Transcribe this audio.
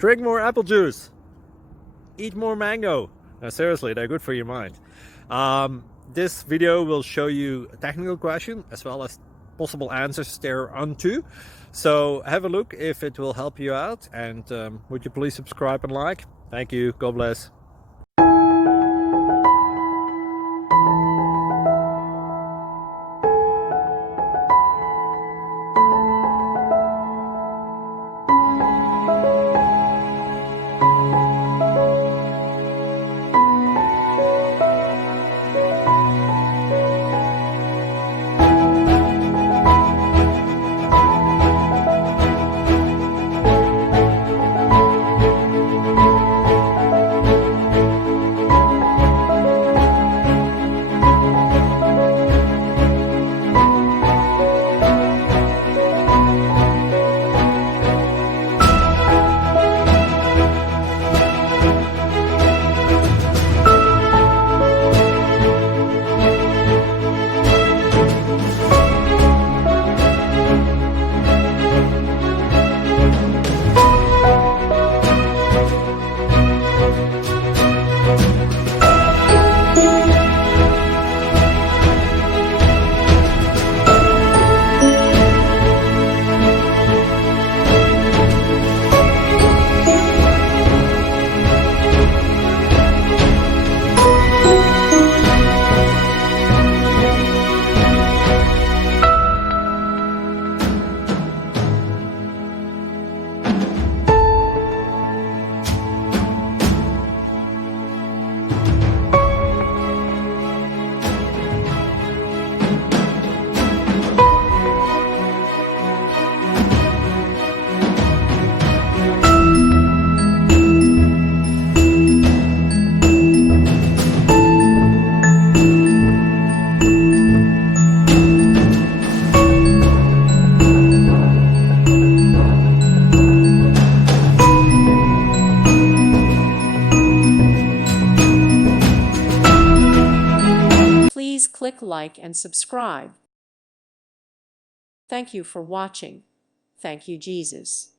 Drink more apple juice. Eat more mango. No, seriously, they're good for your mind. This video will show you a technical question as well as possible answers thereunto. So have a look if it will help you out, and would you please subscribe and like? Thank you. God bless. Please click like and subscribe. Thank you for watching. Thank you, Jesus.